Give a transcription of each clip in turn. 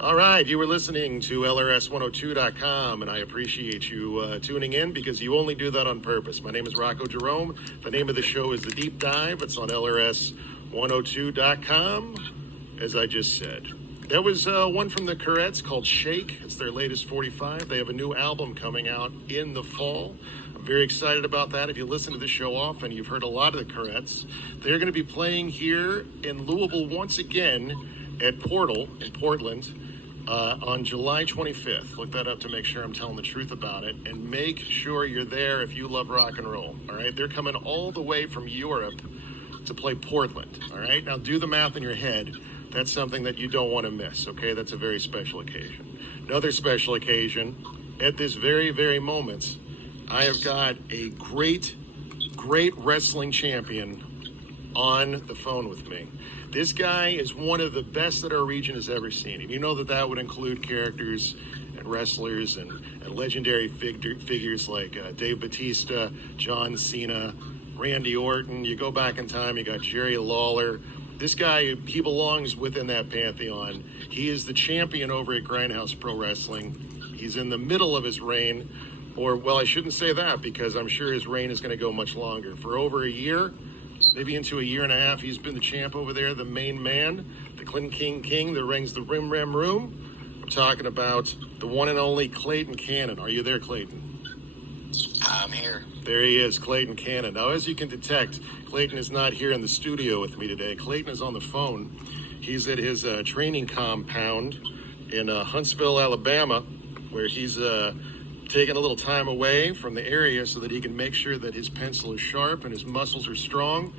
All right, you were listening to LRS102.com, and I appreciate you tuning in because you only do that on purpose. My name is Rocko Jerome. The name of the show is The Deep Dive. It's on LRS102.com, as I just said. That was one from the Corettes called Shake. It's their latest 45. They have a new album coming out in the fall. I'm very excited about that. If you listen to the show often, you've heard a lot of the Corettes. They're going to be playing here in Louisville once again at Portal in Portland on July 25th. Look that up to make sure I'm telling the truth about it. And make sure you're there if you love rock and roll. All right? They're coming all the way from Europe to play Portland. All right? Now do the math in your head. That's something that you don't want to miss, okay? That's a very special occasion. Another special occasion, at this very, very moment, I have got a great wrestling champion on the phone with me. This guy is one of the best that our region has ever seen. And you know that would include characters and wrestlers and legendary figures like Dave Bautista, John Cena, Randy Orton. You go back in time, you got Jerry Lawler. This guy, he belongs within that pantheon. He is the champion over at Grindhouse Pro Wrestling. He's in the middle of his reign, or, well, I shouldn't say that because I'm sure his reign is going to go much longer. For over a year, maybe into a year and a half, he's been the champ over there, the main man, the Clinton King that rings the Rim Room. I'm talking about the one and only Klayton Cannon. Are you there, Klayton? I'm here. There he is, Klayton Cannon. Now, as you can detect, Klayton is not here in the studio with me today. Klayton is on the phone. He's at his training compound in Huntsville, Alabama, where he's taking a little time away from the area so that he can make sure that his pencil is sharp and his muscles are strong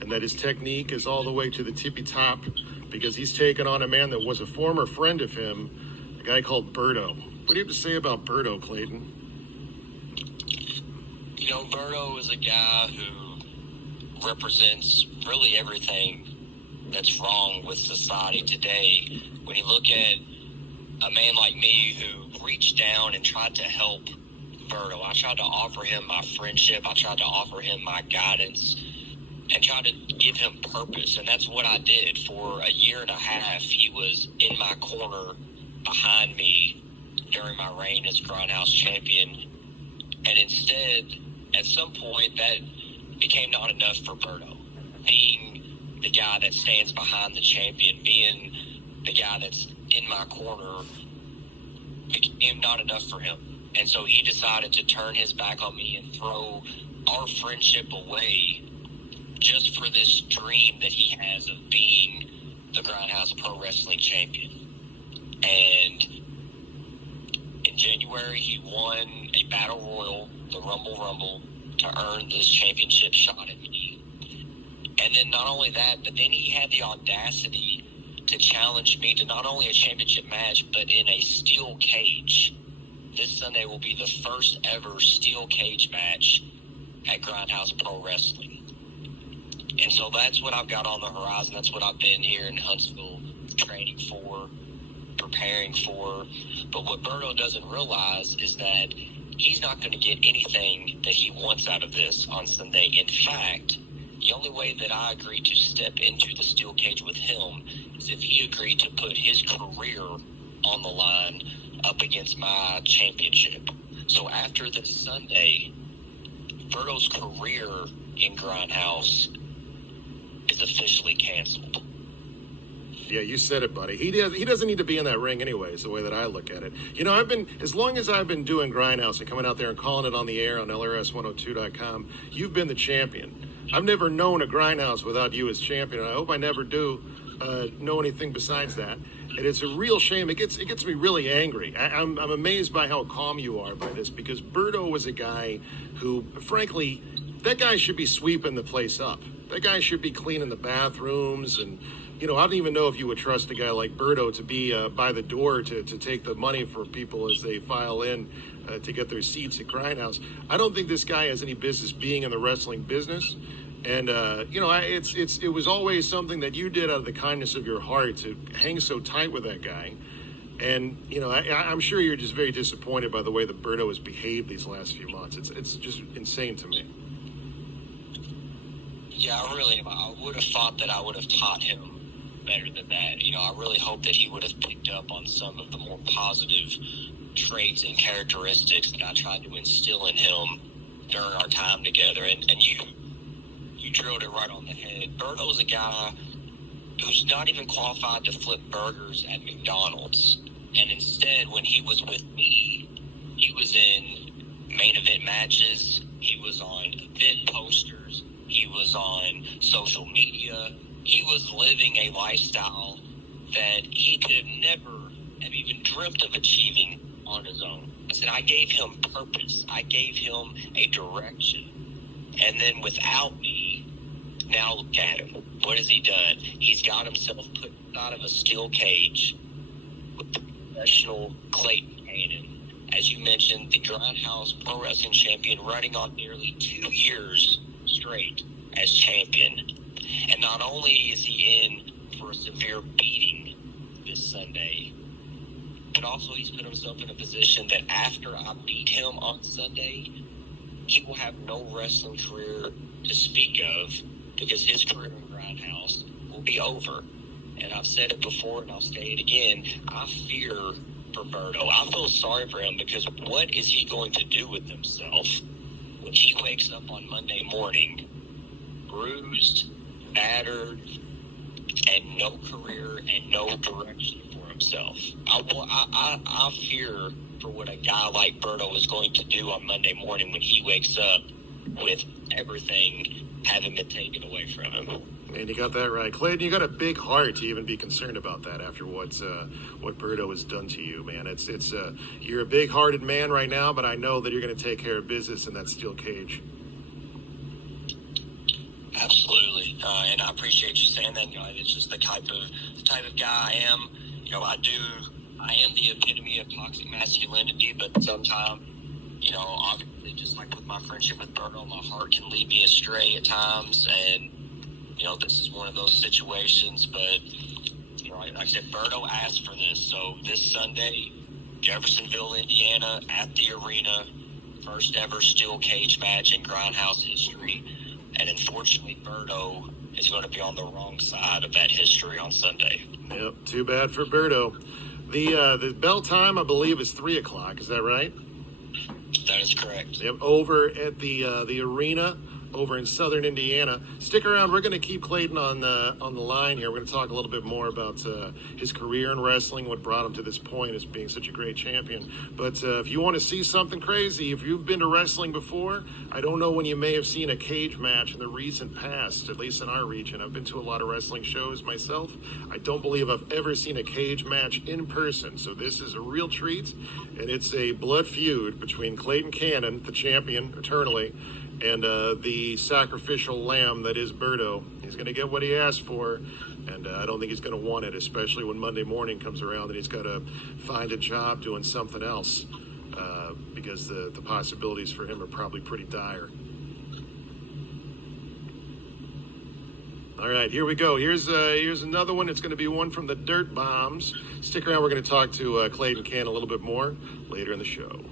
and that his technique is all the way to the tippy top because he's taken on a man that was a former friend of him, a guy called Berto. What do you have to say about Berto, Klayton? You know, Berto is a guy who represents really everything that's wrong with society today. When you look at a man like me who reached down and tried to help Berto, I tried to offer him my friendship, I tried to offer him my guidance, and tried to give him purpose, and that's what I did. For a year and a half, he was in my corner, behind me, during my reign as Grindhouse champion, and instead, at some point, that became not enough for Berto. Being the guy that stands behind the champion, being the guy that's in my corner, became not enough for him. And so he decided to turn his back on me and throw our friendship away just for this dream that he has of being the Grindhouse Pro Wrestling champion. And in January, he won a Battle Royal, the Rumble, to earn this championship shot at me. And then not only that, but then he had the audacity to challenge me to not only a championship match, but in a steel cage. This Sunday will be the first ever steel cage match at Grindhouse Pro Wrestling. And so that's what I've got on the horizon. That's what I've been here in Huntsville training for, preparing for. But what Berto doesn't realize is that he's not going to get anything that he wants out of this on Sunday. In fact, the only way that I agreed to step into the steel cage with him is if he agreed to put his career on the line up against my championship. So after this Sunday, Berto's career in Grindhouse is officially canceled. Yeah, you said it, buddy. He doesn't need to be in that ring anyways, the way that I look at it. You know, as long as I've been doing Grindhouse and coming out there and calling it on the air on LRS102.com, you've been the champion. I've never known a Grindhouse without you as champion, and I hope I never do know anything besides that. And it's a real shame. It gets me really angry. I'm amazed by how calm you are by this, because Berto was a guy who, frankly, that guy should be sweeping the place up. That guy should be cleaning the bathrooms and, you know, I don't even know if you would trust a guy like Berto to be by the door to take the money for people as they file in to get their seats at Grindhouse. I don't think this guy has any business being in the wrestling business. And, you know, it was always something that you did out of the kindness of your heart to hang so tight with that guy. And, you know, I'm sure you're just very disappointed by the way that Berto has behaved these last few months. It's just insane to me. Yeah, I really am. I would have thought that I would have taught him better than that. I really hope that he would have picked up on some of the more positive traits and characteristics that I tried to instill in him during our time together. And you drilled it right on the head. Berto's a guy who's not even qualified to flip burgers at McDonald's. And instead, when he was with me, he was in main event matches. He was on event posters. He was on social media. He was living a lifestyle that he could have never have even dreamt of achieving on his own. I said, I gave him purpose. I gave him a direction. And then without me, now look at him. What has he done? He's got himself put out of a steel cage with the professional Klayton Cannon. As you mentioned, the Grindhouse Pro Wrestling Champion, running on nearly 2 years straight as champion. And not only is he in for a severe beating this Sunday, but also he's put himself in a position that after I beat him on Sunday, he will have no wrestling career to speak of, because his career in Grindhouse will be over. And I've said it before and I'll say it again. I fear for Berto. I feel sorry for him, because what is he going to do with himself when he wakes up on Monday morning bruised, battered, and no career and no direction for himself? I fear for what a guy like Berto is going to do on Monday morning when he wakes up with everything having been taken away from him. And you got that right. Klayton, you got a big heart to even be concerned about that after what Berto has done to you, man. It's you're a big-hearted man right now, but I know that you're going to take care of business in that steel cage. Absolutely, and I appreciate you saying that. It's just the type of guy I am. I am the epitome of toxic masculinity, but sometimes, obviously, just like with my friendship with Berto, my heart can lead me astray at times, and this is one of those situations. But like I said, Berto asked for this, so this Sunday, Jeffersonville, Indiana, at the arena, first ever steel cage match in Grindhouse history. And unfortunately, Berto is going to be on the wrong side of that history on Sunday. Yep, too bad for Berto. The bell time, I believe, is 3:00. Is that right? That is correct. Yep, over at the arena over in southern Indiana. Stick around. We're going to keep Klayton on the line here. We're going to talk a little bit more about his career in wrestling, what brought him to this point as being such a great champion. But if you want to see something crazy, if you've been to wrestling before, I don't know when you may have seen a cage match in the recent past, at least in our region. I've been to a lot of wrestling shows myself. I don't believe I've ever seen a cage match in person. So this is a real treat, and it's a blood feud between Klayton Cannon, the champion eternally, and the sacrificial lamb that is Berto. He's going to get what he asked for, and I don't think he's going to want it, especially when Monday morning comes around and he's got to find a job doing something else, because the possibilities for him are probably pretty dire. All right, here we go. Here's another one. It's going to be one from the Dirt Bombs. Stick around. We're going to talk to Klayton Cannon a little bit more later in the show.